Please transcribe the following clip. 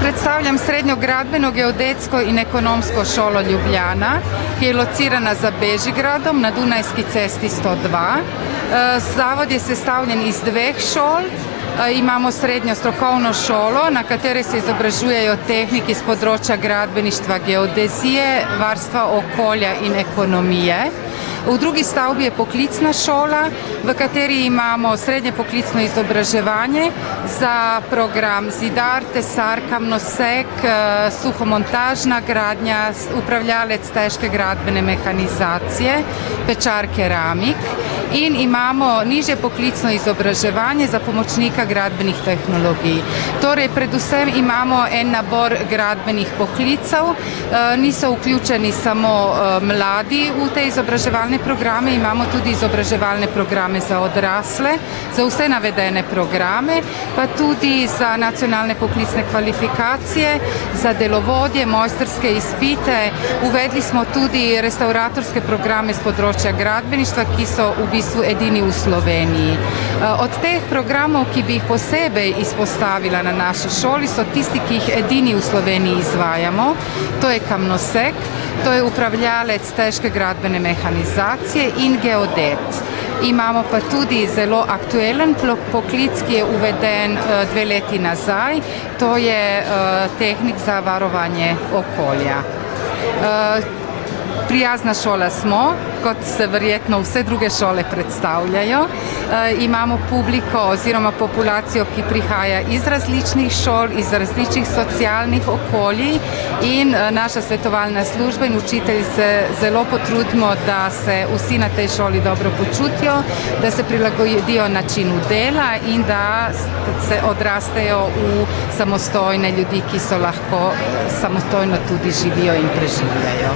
Predstavljam Srednjo gradbeno, geodetsko in ekonomsko šolo Ljubljana, ki je locirana za Bežigradom na Dunajski cesti 102. Zavod je sestavljen iz dveh šol. Imamo srednjo strokovno šolo, na kateri se izobražujejo tehniki z področja gradbeništva, geodezije, varstva okolja in ekonomije. V drugi stavbi je poklicna šola, v kateri imamo srednje poklicno izobraževanje za program zidar, tesar, kamnosek, suhomontažna gradnja, upravljalec težke gradbene mehanizacije, pečar keramik, in imamo nižje poklicno izobraževanje za pomočnika gradbenih tehnologij. Torej, predvsem imamo en nabor gradbenih poklicev, niso vključeni samo mladi v te izobraževalne programe, imamo tudi izobraževalne programe za odrasle, za vse navedene programe, pa tudi za nacionalne poklicne kvalifikacije, za delovodje, mojstrske izpite. Uvedli smo tudi restauratorske programe z področja gradbeništva, ki so v bistvu edini v Sloveniji. Od teh programov, ki bi jih posebej izpostavila na naši šoli, so tisti, ki jih edini v Sloveniji izvajamo. To je kamnosek, to je upravljalec težke gradbene mehanizacije in geodet. Imamo pa tudi zelo aktualen poklic, ki je uveden 2 leti nazaj, to je tehnik za varovanje okolja. Prijazna šola smo, kot se verjetno vse druge šole predstavljajo. Imamo publiko oziroma populacijo, ki prihaja iz različnih šol, iz različnih socialnih okolij, in naša svetovalna služba in učitelji se zelo potrudimo, da se vsi na tej šoli dobro počutijo, da se prilagodijo načinu dela in da se odrastejo v samostojne ljudi, ki so lahko samostojno tudi živijo in preživljajo.